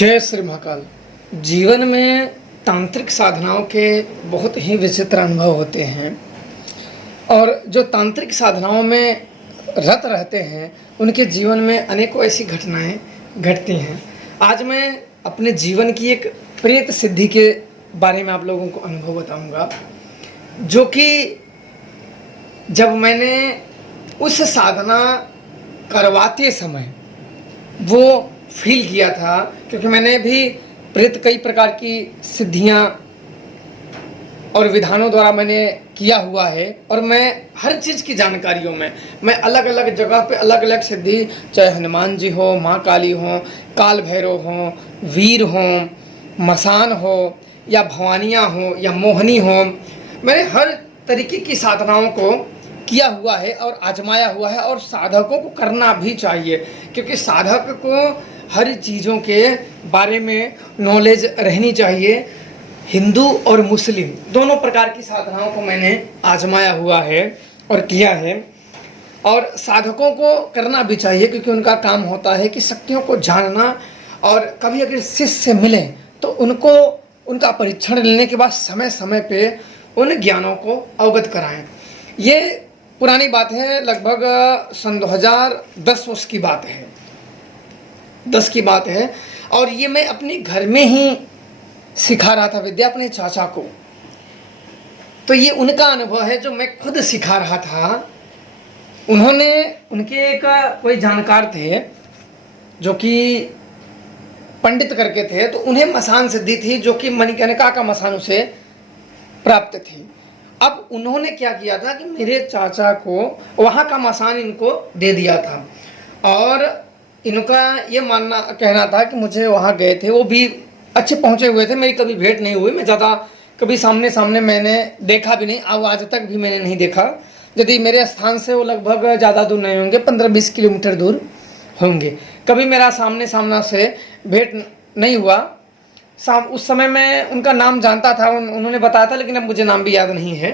जय श्री महाकाल। जीवन में तांत्रिक साधनाओं के बहुत ही विचित्र अनुभव होते हैं और जो तांत्रिक साधनाओं में रत रहते हैं उनके जीवन में अनेकों ऐसी घटनाएं घटती हैं। आज मैं अपने जीवन की एक प्रेत सिद्धि के बारे में आप लोगों को अनुभव बताऊंगा, जो कि जब मैंने उस साधना करवाते समय वो फील किया था, क्योंकि मैंने भी प्रेत कई प्रकार की सिद्धियां और विधानों द्वारा मैंने किया हुआ है और मैं हर चीज़ की जानकारियों में मैं अलग अलग जगह पे अलग अलग सिद्धि, चाहे हनुमान जी हो, माँ काली हो, काल भैरव हो, वीर हो, मसान हो या भवानियाँ हो या मोहनी हो, मैंने हर तरीके की साधनाओं को किया हुआ है और आजमाया हुआ है। और साधकों को करना भी चाहिए, क्योंकि साधक को हर चीज़ों के बारे में नॉलेज रहनी चाहिए। हिंदू और मुस्लिम दोनों प्रकार की साधनाओं को मैंने आजमाया हुआ है और किया है, और साधकों को करना भी चाहिए, क्योंकि उनका काम होता है कि शक्तियों को जानना। और कभी अगर शिष्य मिले तो उनको उनका परीक्षण लेने के बाद समय समय पे उन ज्ञानों को अवगत कराएं। ये पुरानी बात है, लगभग सन 2010 वर्ष की बात है, 10 की बात है। और ये मैं अपने घर में ही सिखा रहा था विद्या अपने चाचा को। तो ये उनका अनुभव है जो मैं खुद सिखा रहा था। उनके एक कोई जानकार थे जो कि पंडित करके थे, तो उन्हें मसान सिद्धि थी जो कि मणिकर्णिका का मसान उसे प्राप्त थी। अब उन्होंने क्या किया था कि मेरे चाचा को वहाँ का मसान इनको दे दिया था, और इनका ये कहना था कि मुझे वहाँ गए थे, वो भी अच्छे पहुँचे हुए थे, मेरी कभी भेंट नहीं हुई, मैं ज़्यादा कभी सामने सामने मैंने देखा भी नहीं, अब आज तक भी मैंने नहीं देखा। यदि मेरे स्थान से वो लगभग ज़्यादा दूर नहीं होंगे, 15-20 किलोमीटर दूर होंगे। कभी मेरा सामने सामना से भेंट नहीं हुआ। उस समय मैं उनका नाम जानता था, उन्होंने बताया था, लेकिन अब मुझे नाम भी याद नहीं है।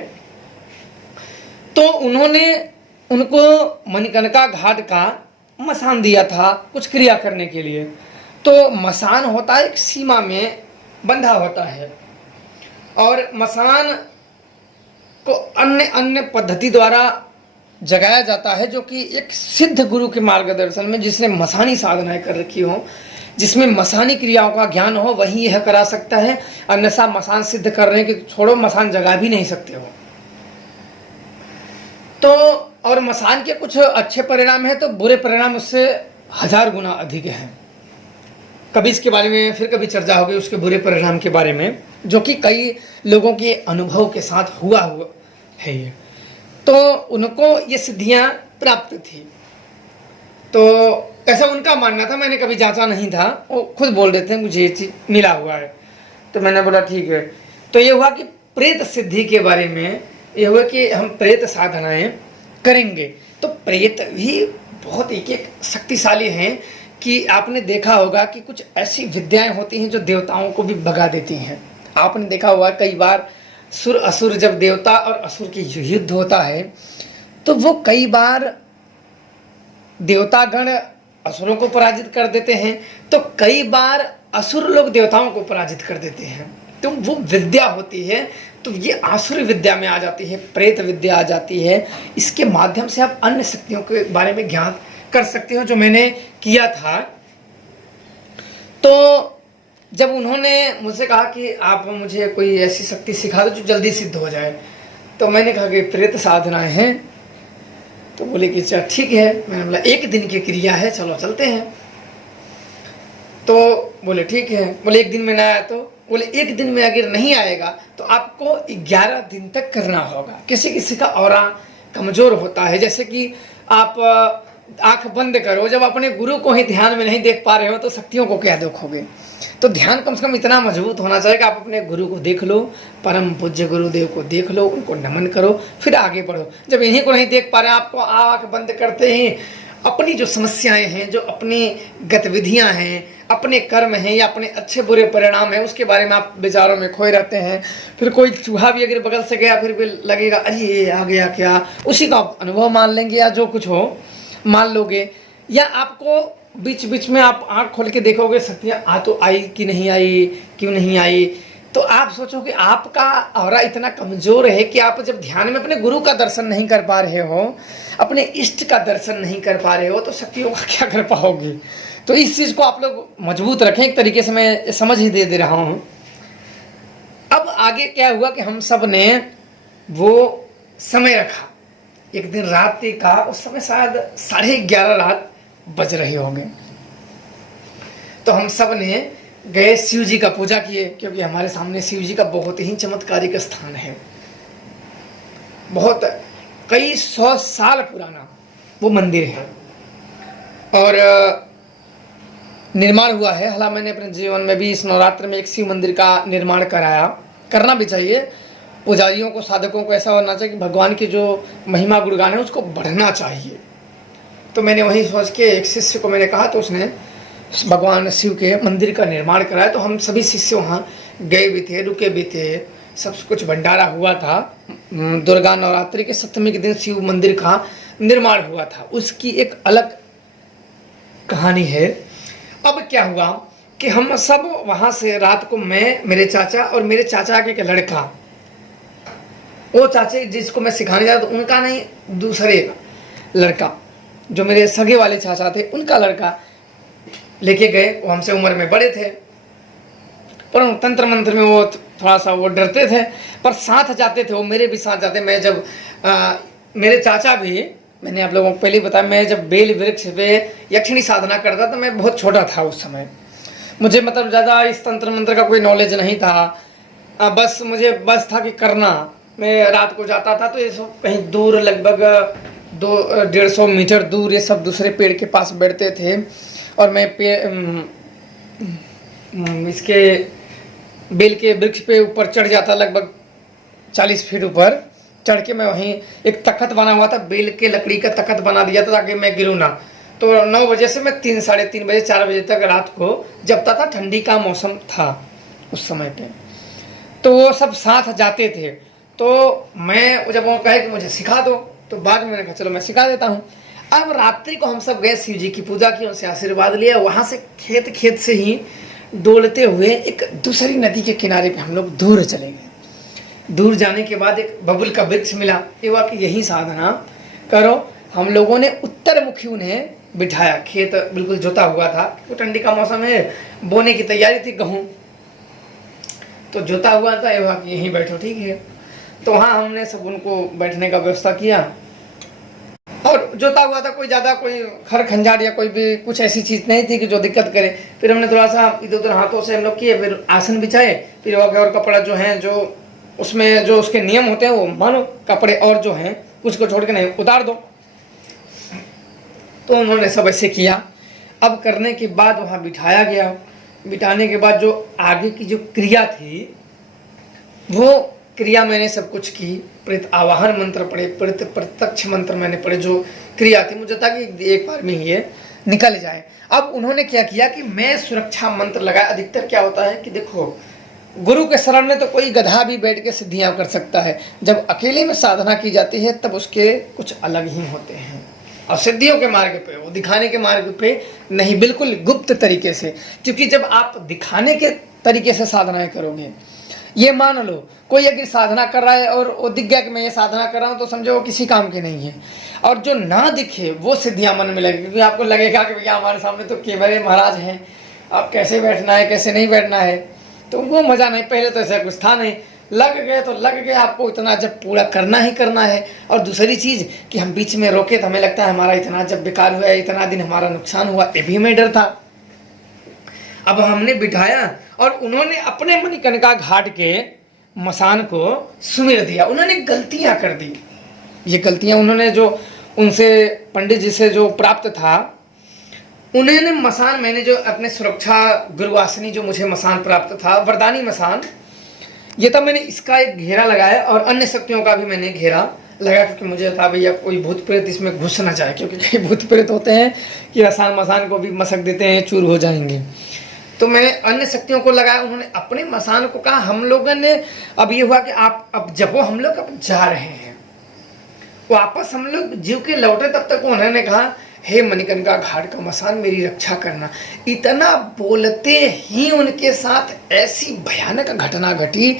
तो उन्होंने उनको मणिकर्णिका घाट का मसान दिया था कुछ क्रिया करने के लिए। तो मसान होता है एक सीमा में बंधा होता है, और मसान को अन्य अन्य पद्धति द्वारा जगाया जाता है, जो कि एक सिद्ध गुरु के मार्गदर्शन में, जिसने मसानी साधनाएं कर रखी हो, जिसमें मसानी क्रियाओं का ज्ञान हो, वही यह करा सकता है। अन्यथा मसान सिद्ध करने के छोड़ो, मसान जगा भी नहीं सकते हो। तो और मसान के कुछ अच्छे परिणाम हैं तो बुरे परिणाम उससे 1000 गुना अधिक हैं। कभी इसके बारे में फिर कभी चर्चा होगी, उसके बुरे परिणाम के बारे में, जो कि कई लोगों के अनुभव के साथ हुआ है ये। तो उनको ये सिद्धियां प्राप्त थी, तो ऐसा उनका मानना था। मैंने कभी जांचा नहीं था, वो खुद बोल रहे थे मुझे ये चीज़ मिला हुआ है। तो मैंने बोला ठीक है। तो ये हुआ कि प्रेत सिद्धि के बारे में ये हुआ कि हम प्रेत साधनाएं करेंगे। तो प्रेत भी बहुत एक शक्तिशाली हैं, कि आपने देखा होगा कि कुछ ऐसी विद्याएं होती हैं जो देवताओं को भी भगा देती हैं। आपने देखा होगा कई बार सुर असुर, जब देवता और असुर की युद्ध होता है तो वो कई बार देवतागण असुरों को पराजित कर देते हैं, तो कई बार असुर लोग देवताओं को पराजित कर देते हैं। तो वो विद्या होती है, तो ये आसुरी विद्या में आ जाती है, प्रेत विद्या आ जाती है। इसके माध्यम से आप अन्य शक्तियों के बारे में ज्ञान कर सकते हो, जो मैंने किया था। तो जब उन्होंने मुझसे कहा कि आप मुझे कोई ऐसी शक्ति सिखा दो जो जल्दी सिद्ध हो जाए, तो मैंने कहा कि प्रेत साधनाएं हैं। तो बोले कि चल ठीक है। मैंने बोला 1 दिन की क्रिया है, चलो चलते हैं। तो बोले ठीक है। बोले 1 दिन में ना आया तो बोले 1 दिन में अगर नहीं आएगा तो आपको 11 दिन तक करना होगा। किसी किसी का ऑरा कमजोर होता है, जैसे कि आप आंख बंद करो, जब अपने गुरु को ही ध्यान में नहीं देख पा रहे हो तो शक्तियों को क्या देखोगे। तो ध्यान कम से कम इतना मजबूत होना चाहिए कि आप अपने गुरु को देख लो, परम पूज्य गुरुदेव को देख लो, उनको नमन करो, फिर आगे बढ़ो। जब इन्हीं को नहीं देख पा रहे, आपको आंख बंद करते ही अपनी जो समस्याएं हैं, जो अपनी गतिविधियां हैं, अपने कर्म हैं या अपने अच्छे बुरे परिणाम हैं, उसके बारे में आप विचारों में खोए रहते हैं। फिर कोई चूहा भी अगर बगल से गया फिर भी लगेगा अरे ये आ गया क्या, उसी का अनुभव मान लेंगे या जो कुछ हो मान लोगे। या आपको बीच बीच में आप आँख खोल के देखोगे शक्तियाँ आ तो आई कि नहीं आई, क्यों नहीं आई, तो आप सोचो कि आपका ऑरा इतना कमज़ोर है कि आप जब ध्यान में अपने गुरु का दर्शन नहीं कर पा रहे हो, अपने इष्ट का दर्शन नहीं कर पा रहे हो, तो शक्तियों का क्या कर पाओगे। तो इस चीज़ को आप लोग मजबूत रखें, एक तरीके से मैं समझ ही दे रहा हूँ। अब आगे क्या हुआ कि हम सब ने वो समय रखा, एक दिन रात का, उस समय शायद 11:30 रात बज रहे होंगे। तो हम सब ने गए शिव जी का पूजा किए, क्योंकि हमारे सामने शिव जी का बहुत ही चमत्कारिक स्थान है, बहुत कई 100 साल पुराना वो मंदिर है और निर्माण हुआ है। हालांकि मैंने अपने जीवन में भी इस नवरात्र में एक शिव मंदिर का निर्माण कराया, करना भी चाहिए। पुजारियों को, साधकों को ऐसा होना चाहिए कि भगवान की जो महिमा गुणगान है उसको बढ़ना चाहिए। तो मैंने वही सोच के एक शिष्य को मैंने कहा, तो उसने भगवान शिव के मंदिर का निर्माण कराया। तो हम सभी शिष्य वहाँ गए भी थे, रुके भी थे, सब कुछ भंडारा हुआ था। दुर्गा नवरात्रि के 7वें के दिन शिव मंदिर का निर्माण हुआ था, उसकी एक अलग कहानी है। अब क्या हुआ कि हम सब वहाँ से रात को, मैं, मेरे चाचा और मेरे चाचा के एक लड़का, वो चाचे जिसको मैं सिखाने जा रहा था उनका नहीं, दूसरे लड़का जो मेरे सगे वाले चाचा थे, उनका लड़का लेके गए। वो हमसे उम्र में बड़े थे, पर तंत्र मंत्र में वो थोड़ा सा वो डरते थे, पर साथ जाते थे, वो मेरे भी साथ जाते। मैं जब मेरे चाचा भी, मैंने आप लोगों को पहले बताया, मैं जब बेल वृक्ष पे यक्षिणी साधना करता तो मैं बहुत छोटा था उस समय, मुझे मतलब ज़्यादा इस तंत्र मंत्र का कोई नॉलेज नहीं था। बस मुझे बस था कि करना। मैं रात को जाता था तो ये सब कहीं दूर, लगभग 200-150 मीटर दूर, ये सब दूसरे पेड़ के पास बैठते थे और मैं इसके बेल के वृक्ष पे ऊपर चढ़ जाता, लगभग 40 फीट ऊपर चढ़ के मैं वहीं, एक तख्त बना हुआ था, बेल के लकड़ी का तख्त बना दिया था ताकि मैं गिरूँ ना। तो 9 बजे से मैं 3, साढ़े 3 बजे, 4 बजे तक रात को जपता था। ठंडी का मौसम था उस समय पे, तो वो सब साथ जाते थे। तो मैं जब वो कहे कि मुझे सिखा दो, तो बाद में मैंने कहा चलो मैं सिखा देता हूँ। अब रात्रि को हम सब गए, शिव जी की पूजा की, उनसे आशीर्वाद लिया। वहाँ से खेत से ही डोलते हुए एक दूसरी नदी के किनारे पे हम लोग दूर चले गए। दूर जाने के बाद एक बबुल का वृक्ष मिला, ये हुआ कि यही साधना करो। हम लोगों ने उत्तर मुखी उन्हें बिठाया, खेत बिल्कुल जोता हुआ था, तो ठंडी का मौसम है, बोने की तैयारी थी गेहूँ, तो जोता हुआ था। ये हुआ कि यहीं बैठो, ठीक है। तो वहाँ हमने सब उनको बैठने का व्यवस्था किया और जोता हुआ था, कोई ज़्यादा कोई खर खंजाड़ या कोई भी कुछ ऐसी चीज़ नहीं थी कि जो दिक्कत करे। फिर हमने थोड़ा सा इधर उधर हाथों से हम लोग किए, फिर आसन बिछाए, फिर और कपड़ा जो है, जो उसमें जो उसके नियम होते हैं वो मानो, कपड़े और जो हैं कुछ को छोड़ के नहीं उतार दो। तो उन्होंने सब ऐसे किया। अब करने के बाद वहाँ बिठाया गया। बिठाने के बाद जो आगे की जो क्रिया थी, वो क्रिया मैंने सब कुछ की। प्रेत आवाहन मंत्र पढ़े, प्रेत प्रत्यक्ष मंत्र मैंने पढ़े, जो क्रिया थी मुझे था कि एक बार में ये निकल जाए। अब उन्होंने क्या किया कि मैं सुरक्षा मंत्र लगाया। अधिकतर क्या होता है कि देखो, गुरु के शरण में तो कोई गधा भी बैठ के सिद्धियां कर सकता है, जब अकेले में साधना की जाती है तब उसके कुछ अलग ही होते हैं। और सिद्धियों के मार्ग पे, वो दिखाने के मार्ग पे नहीं, बिल्कुल गुप्त तरीके से। क्योंकि जब आप दिखाने के तरीके से साधनाएं करोगे, ये मान लो कोई अगर साधना कर रहा है और वो दिख गया कि मैं ये साधना कर रहा हूँ, तो समझो वो किसी काम की नहीं है। और जो ना दिखे वो सिद्धियां मन में लगेगी, क्योंकि आपको लगेगा कि भैया हमारे सामने तो केवल महाराज हैं, अब कैसे बैठना है कैसे नहीं बैठना है, तो वो मज़ा नहीं। पहले तो ऐसा कुछ था नहीं, लग गए तो लग गए, आपको इतना जब पूरा करना ही करना है। और दूसरी चीज़ कि हम बीच में रोके तो हमें लगता है हमारा इतना जब बेकार हुआ, इतना दिन हमारा नुकसान हुआ, ये भी हमें डर था। अब हमने बिठाया और उन्होंने अपने मणिकर्णिका घाट के मसान को सुमिर दिया। उन्होंने गलतियां कर दी, ये गलतियां उन्होंने जो उनसे पंडित जी से जो प्राप्त था, उन्होंने मसान, मैंने जो अपने सुरक्षा गुरुवासिनी जो मुझे मसान प्राप्त था, वरदानी मसान, ये तब मैंने इसका एक घेरा लगाया और अन्य शक्तियों का भी मैंने घेरा लगा, क्योंकि मुझे था भैया कोई भूत प्रेत इसमें घुस ना जाए, क्योंकि कई भूत प्रेत होते हैं कि आसान मसान को भी मसक देते हैं, चूर हो जाएंगे। तो मैंने अन्य शक्तियों को लगाया, उन्होंने अपने मसान को कहा। हम लोगों ने, अब ये हुआ कि आप अब जब वो हम लोग अब जा रहे हैं वापस, हम लोग जीव के लौटे, तब तक उन्होंने कहा हे मणिकर्णिका घाट का मसान मेरी रक्षा करना। इतना बोलते ही उनके साथ ऐसी भयानक घटना घटी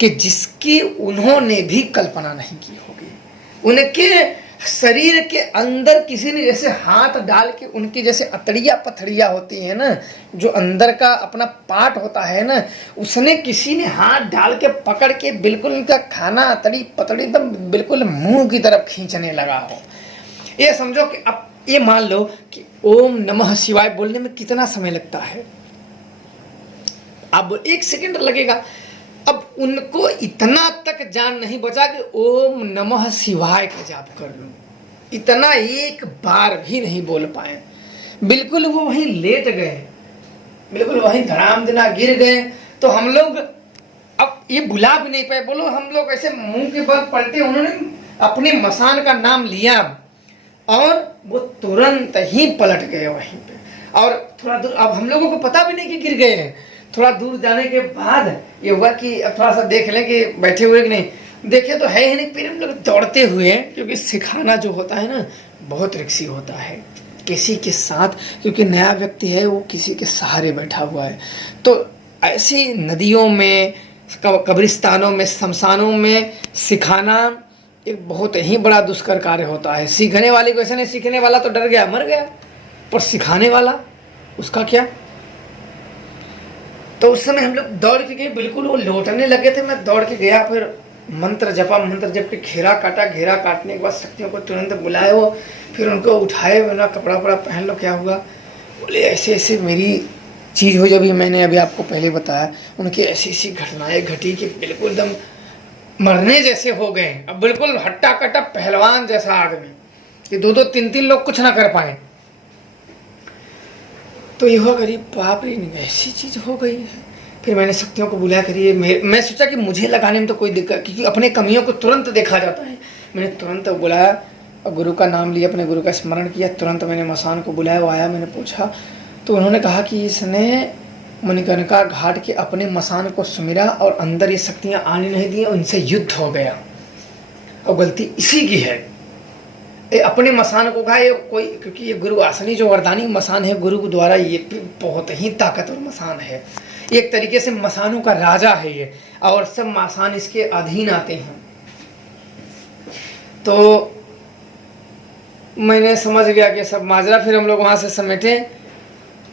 कि जिसकी उन्होंने भी कल्पना नहीं की होगी। उनके शरीर के अंदर किसी ने जैसे हाथ डाल के, उनकी जैसे अतड़िया पथड़िया होती है ना, जो अंदर का अपना पार्ट होता है ना, उसने किसी ने हाथ डाल के पकड़ के बिल्कुल उनका खाना अतड़ी पतड़ी एकदम बिल्कुल मुंह की तरफ खींचने लगा हो। ये समझो कि अब ये मान लो कि ओम नमः शिवाय बोलने में कितना समय लगता है, अब 1 सेकंड लगेगा। अब उनको इतना तक जान नहीं बचा कि ओम नमः शिवाय का जाप कर लूं, इतना एक बार भी नहीं बोल पाए। बिल्कुल वो वहीं लेट गए, बिल्कुल वहीं धड़ाम दिना गिर गए। तो हम लोग अब ये बुला भी नहीं पाए। बोलो हम लोग ऐसे मुंह के बल पलटे, उन्होंने अपने मसान का नाम लिया और वो तुरंत ही पलट गए वहीं पे। और थोड़ा दूर, अब हम लोगों को पता भी नहीं कि गिर गए हैं। थोड़ा दूर जाने के बाद ये हुआ कि अब थोड़ा सा देख लें कि बैठे हुए कि नहीं, देखे तो है ही नहीं। फिर हम लोग दौड़ते हुए, क्योंकि सिखाना जो होता है ना बहुत रिक्सी होता है किसी के साथ, क्योंकि नया व्यक्ति है वो किसी के सहारे बैठा हुआ है। तो ऐसी नदियों में, कब्रिस्तानों में, शमशानों में सिखाना एक बहुत ही बड़ा दुष्कर कार्य होता है। सीखने वाले को ऐसा नहीं, सीखने वाला तो डर गया मर गया, पर सिखाने वाला उसका क्या। तो उस समय हम लोग दौड़ के गए, बिल्कुल वो लौटने लगे थे, मैं दौड़ के गया, फिर मंत्र जप के घेरा काटा। घेरा काटने के बाद शक्तियों को तुरंत बुलाए, वो फिर उनको उठाए, मेरा कपड़ा वपड़ा पहन लो। क्या हुआ, बोले ऐसे ऐसे मेरी चीज़ हुई। जब ये मैंने अभी आपको पहले बताया, उनकी ऐसी ऐसी घटनाएं घटी कि बिल्कुल एकदम मरने जैसे हो गए। अब बिल्कुल हट्टा कट्टा पहलवान जैसा आदमी कि 2-2 3-3 लोग कुछ ना कर पाए। तो ये हुआ, गरीब बाप रे ऐसी चीज़ हो गई है। फिर मैंने शक्तियों को बुलाया करिए। मैं सोचा कि मुझे लगाने में तो कोई दिक्कत, क्योंकि अपने कमियों को तुरंत देखा जाता है। मैंने तुरंत बुलाया और गुरु का नाम लिया, अपने गुरु का स्मरण किया। तुरंत मैंने मसान को बुलाया, वो आया। मैंने पूछा तो उन्होंने कहा कि इसने मणिकर्णिका घाट के अपने मसान को सुमिरा और अंदर ये शक्तियाँ आने नहीं दी, उनसे युद्ध हो गया और गलती इसी की है। अपने मसान को कहा ये कोई, क्योंकि ये गुरु आसनी जो वरदानी मसान है गुरु के द्वारा, ये बहुत ही ताकतवर मसान है। एक तरीके से मसानों का राजा है ये, और सब मसान इसके अधीन आते हैं। तो मैंने समझ गया कि सब माजरा। फिर हम लोग वहाँ से समेटे।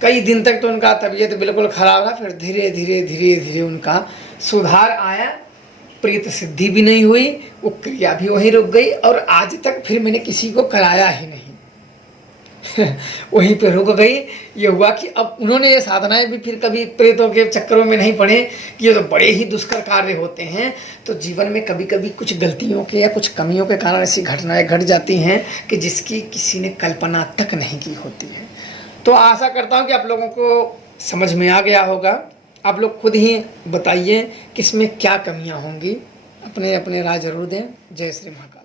कई दिन तक तो उनका तबीयत बिल्कुल खराब रहा, फिर धीरे धीरे धीरे धीरे उनका सुधार आया। प्रीत सिद्धि भी नहीं हुई, वो क्रिया भी वहीं रुक गई, और आज तक फिर मैंने किसी को कराया ही नहीं वहीं पे रुक गई। ये हुआ कि अब उन्होंने ये साधनाएं भी फिर कभी प्रेतों के चक्करों में नहीं पड़े कि ये तो बड़े ही दुष्कर कार्य होते हैं। तो जीवन में कभी कभी कुछ गलतियों के या कुछ कमियों के कारण ऐसी घटनाएं घट जाती हैं कि जिसकी किसी ने कल्पना तक नहीं की होती है। तो आशा करता हूँ कि आप लोगों को समझ में आ गया होगा। आप लोग खुद ही बताइए कि इसमें क्या कमियां होंगी, अपने अपने राय जरूर दें। जय श्री महाकाल।